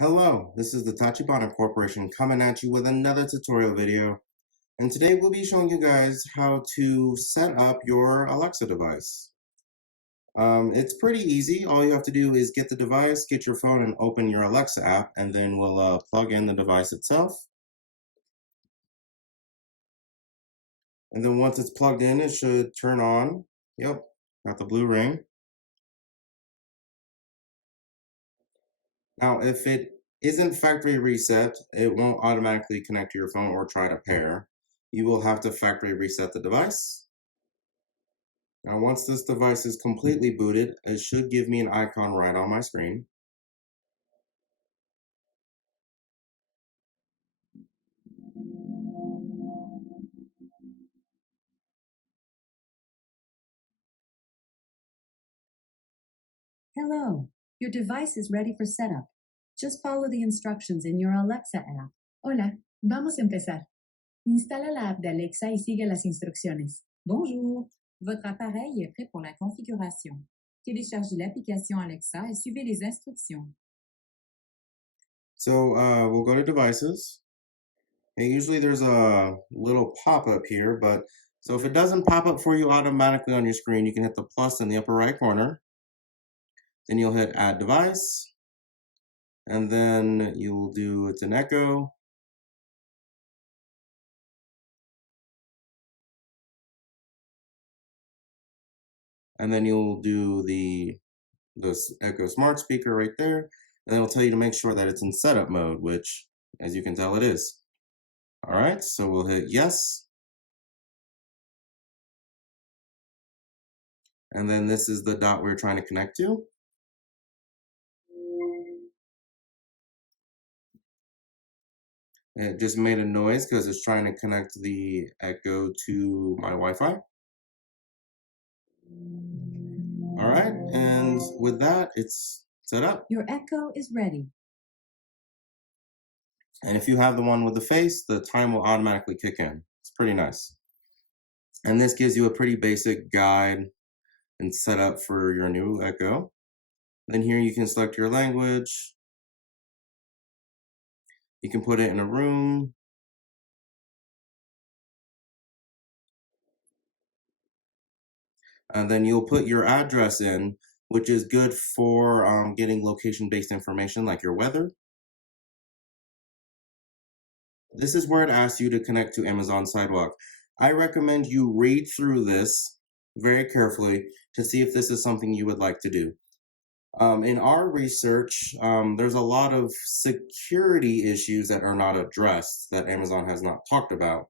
Hello, this is the Tachibana Corporation coming at you with another tutorial video. And today we'll be showing you guys how to set up your Alexa device. It's pretty easy. All you have to do is get the device, get your phone, and open your Alexa app, and then we'll plug in the device itself. And then once it's plugged in, it should turn on. Yep, got the blue ring. Now, if it isn't factory reset, it won't automatically connect to your phone or try to pair. You will have to factory reset the device. Now, once this device is completely booted, it should give me an icon right on my screen. Hello, your device is ready for setup. Just follow the instructions in your Alexa app. Hola, vamos a empezar. Instala la app de Alexa y sigue las instrucciones. Bonjour, votre appareil est prêt pour la configuration. Téléchargez l'application Alexa et suivez les instructions. So we'll go to devices. And usually there's a little pop-up here, but so if it doesn't pop up for you automatically on your screen, you can hit the plus in the upper right corner. Then you'll hit add device. And then you'll do it's an Echo. And then you'll do this Echo smart speaker right there. And it'll tell you to make sure that it's in setup mode, which as you can tell it is. All right, so we'll hit yes. And then this is the dot we're trying to connect to. And it just made a noise because it's trying to connect the Echo to my Wi-Fi. All right, and with that, it's set up. Your Echo is ready. And if you have the one with the face, the time will automatically kick in. It's pretty nice. And this gives you a pretty basic guide and setup for your new Echo. Then here you can select your language. You can put it in a room. And then you'll put your address in, which is good for getting location-based information like your weather. This is where it asks you to connect to Amazon Sidewalk. I recommend you read through this very carefully to see if this is something you would like to do. In our research, there's a lot of security issues that are not addressed that Amazon has not talked about,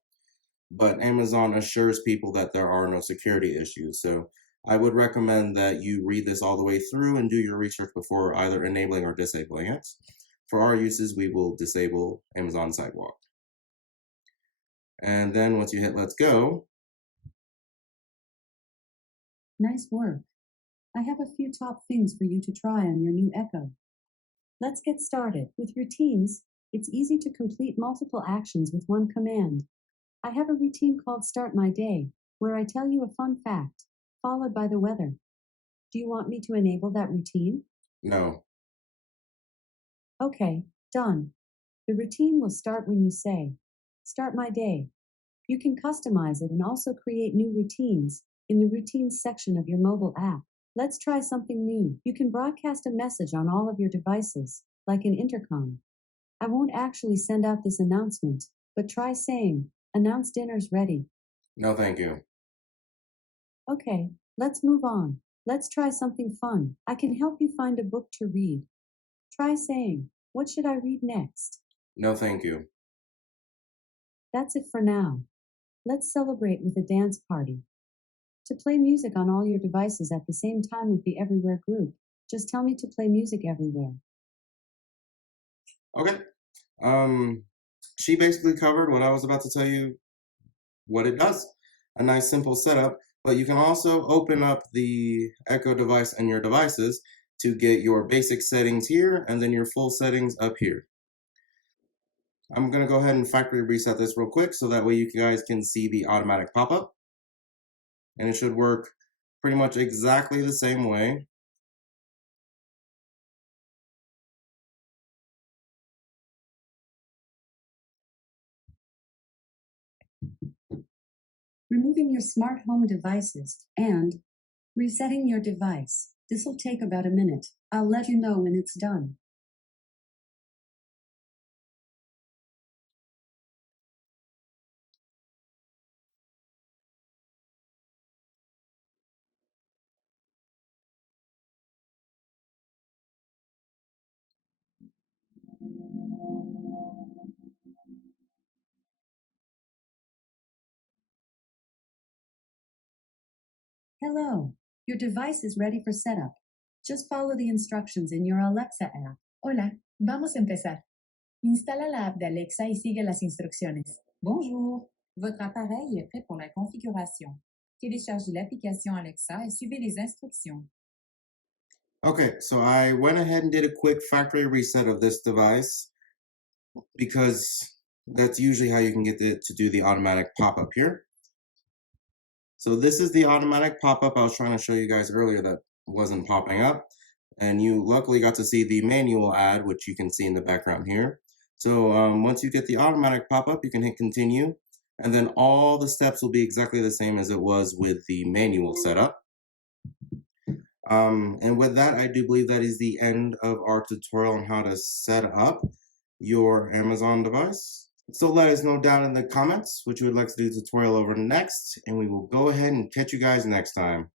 but Amazon assures people that there are no security issues. So I would recommend that you read this all the way through and do your research before either enabling or disabling it. For our uses, we will disable Amazon Sidewalk. And then once you hit let's go. Nice work. I have a few top things for you to try on your new Echo. Let's get started. With routines, it's easy to complete multiple actions with one command. I have a routine called Start My Day, where I tell you a fun fact, followed by the weather. Do you want me to enable that routine? No. Okay, done. The routine will start when you say, Start my day. You can customize it and also create new routines in the routines section of your mobile app. Let's try something new. You can broadcast a message on all of your devices, like an intercom. I won't actually send out this announcement, but try saying, Announce dinner's ready. No, thank you. Okay, let's move on. Let's try something fun. I can help you find a book to read. Try saying, What should I read next? No, thank you. That's it for now. Let's celebrate with a dance party. To play music on all your devices at the same time with the Everywhere group, just tell me to play music everywhere. Okay. She basically covered what I was about to tell you what it does. A nice simple setup, but you can also open up the Echo device and your devices to get your basic settings here and then your full settings up here. I'm going to go ahead and factory reset this real quick so that way you guys can see the automatic pop-up. And it should work pretty much exactly the same way. Removing your smart home devices and resetting your device. This will take about a minute. I'll let you know when it's done. Hello, your device is ready for setup. Just follow the instructions in your Alexa app. Hola, vamos a empezar. Instala la app de Alexa y sigue las instrucciones. Bonjour, votre appareil est prêt pour la configuration. Téléchargez l'application Alexa et suivez les instructions. Okay, so I went ahead and did a quick factory reset of this device because that's usually how you can get it to do the automatic pop-up here. So this is the automatic pop-up I was trying to show you guys earlier that wasn't popping up. And you luckily got to see the manual ad, which you can see in the background here. So once you get the automatic pop-up, you can hit continue. And then all the steps will be exactly the same as it was with the manual setup. And with that, I do believe that is the end of our tutorial on how to set up your Amazon device. So let us know down in the comments which you would like to do a tutorial over next, and we will go ahead and catch you guys next time.